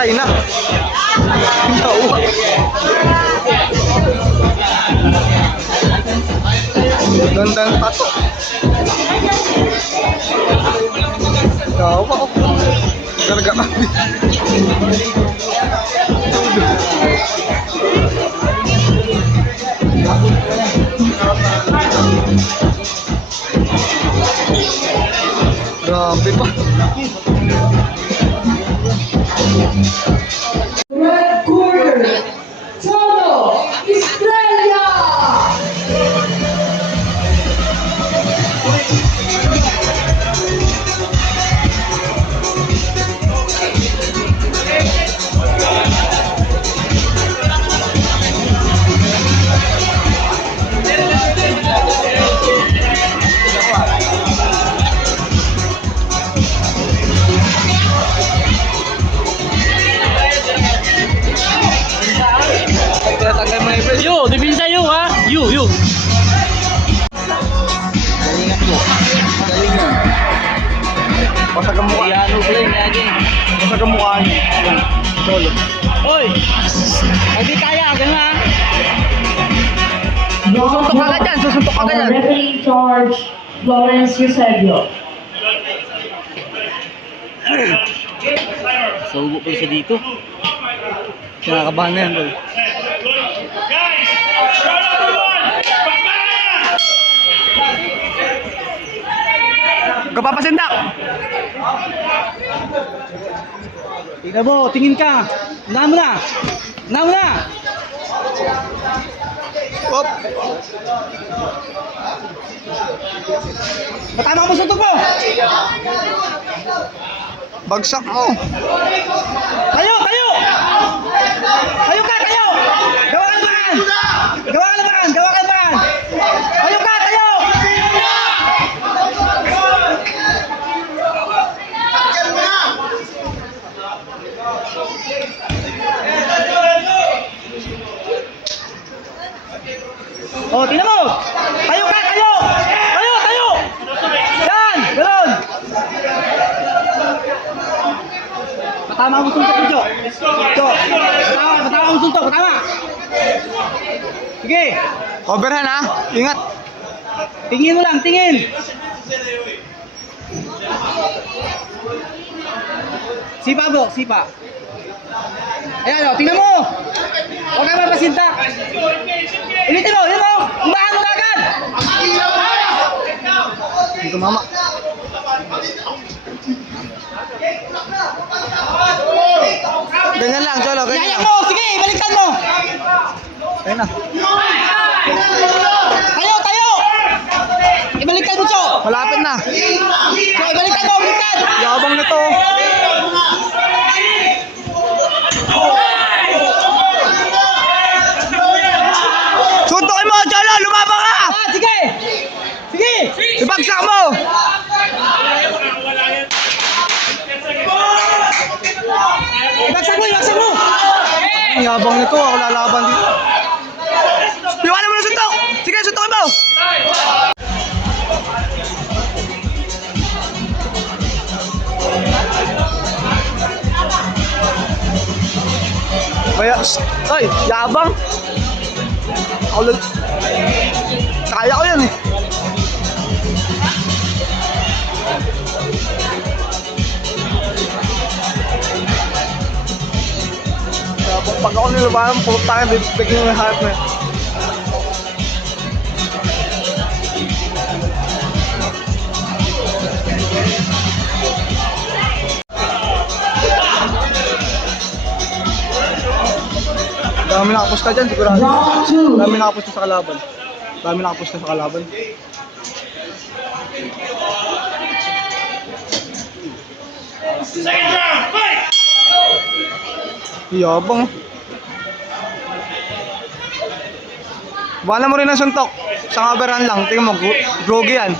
patay na. Tawa. Gandang tato. Tawa. Garga kami. Grabe pa. Red corner, Tono Estrella. Yo, dipinsa yo ha. You. Galingan mo. Galingan. Pasag ang mukha. Ano play lagi. Pasag ang mukha niya. Yan. Solo. Oy. Hindi kaya ganun. Susuntok ka dyan, susuntok ka dyan. Referee in charge, Florence Eusebio. Saubo pa siya dito. Kinakabahan na yan, boy. Kapapasindak! Tingnan mo, tingin ka. Unahan mo na. Op! Matama mo suntok mo. Bagsak mo! Tayo. Tayo ka. Gawa ka naman. Tayo ka. Oh, tingnan mo. Tayo ka. Yan, ganoon. Patama mo suntok mo, Jo. Patama mo suntok, patama. Sige. Overhand ha! Ingat! Tingin mo lang, tingin. Sipa bro, sipa. Ayan o, tingnan mo. Huwag ka mapasintak. Ulitin mo, yun o. Umahan mo na agad. Hindi ko mama. Ganyan lang, Cholo. Ganyan Yayak lang. mo, sige, balikan mo. Ayun na. Tayo. Ibalikan mo, Cho. Malapit na. Cho, ibalikan mo, balikan. Yabang nito. Suntokin mo, Cholo! Lumabang ka! Sige. Ibagsak mo! Ibagsak mo. Ang yabang nito. Ako lalaban dito. Iwanan mo na suntok! Sige, suntokin mo! Kaya, ay, yabang! Kaya ko yan eh. Pag ako nilabanan, puta ka, bigyan mo yung harap na yun. Dami nakapusta dyan, sigurado. Dami nakapusta sa kalaban. Second round, fight! Yabang. Wala mo rin ang suntok. Sa kaberan lang. Tingnan mo, grogi yan.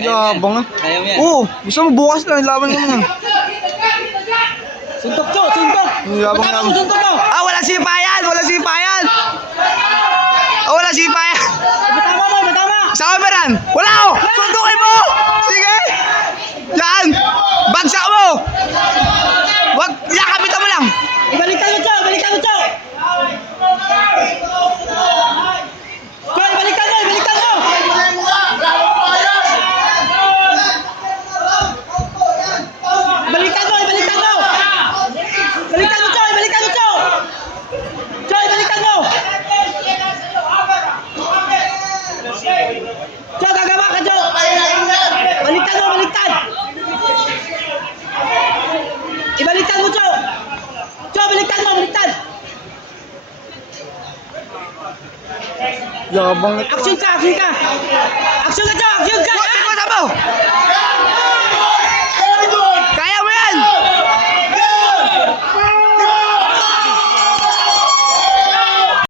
Yabang ah. Kaya mo yan. Oo, gusto mo bukas lang. Laban mo yan. Suntok, Cho, suntok. Yabang Patama mo, yabang. suntok mo. Ah, wala sipa yan! Wala sipa yan! Patama. Sa kaberan! Wala oh! Suntukin mo! Sige! Yan! Bagsak mo! Yabang nito. Action ka, action ka! Action ka, Chong! Action ka! What? Tingnan mo!